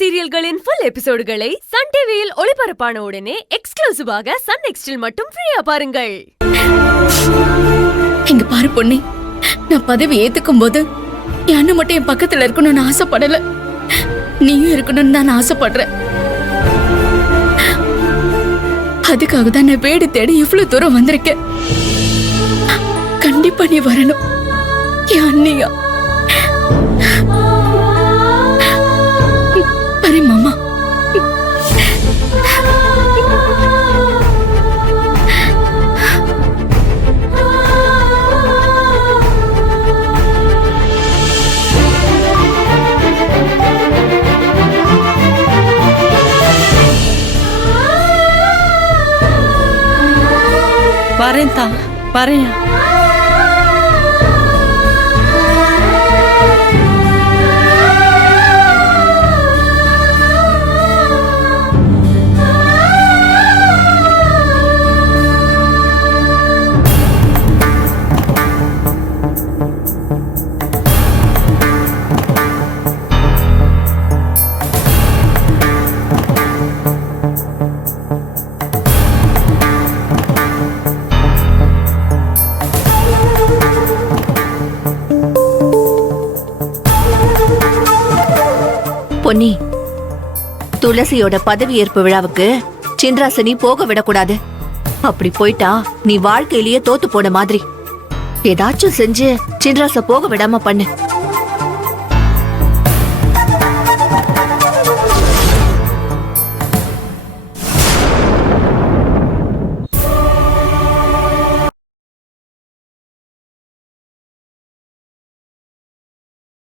சீரியல்களின் full எபிசோடுகளை Sun டிவியில் ஒளிபரப்பான உடனே எக்ஸ்க்ளூசிவாக சன் நெக்ஸ்டில் மட்டும் ஃப்ரீயா பாருங்கள். இங்க பாரு பொன்னி, நான் பதவி ஏத்துக்கும் போது என் அண்ணன் மட்டும் என் பக்கத்துல இருக்கணும்னு ஆசைப்படல, நீயும் இருக்கணும்னு தான் ஆசைப்படுறேன். அதுக்காக தான் நான் வீடு தேடி இவ்வளவு தூரம் வந்திருக்கேன். கண்டிப்பா நீ வரணும் என் அண்ணியா. வரேன் மாமா. வரேன் தான், வரேன். பொன்னி, துளசியோட பதவியேற்பு விழாவுக்கு சின்ராசனி போக விடக்கூடாது. அப்படி போயிட்டா நீ வாழ்க்கையிலேயே தோத்து போன மாதிரி. ஏதாச்சும் செஞ்சு சின்ராச போக விடாம பண்ணு.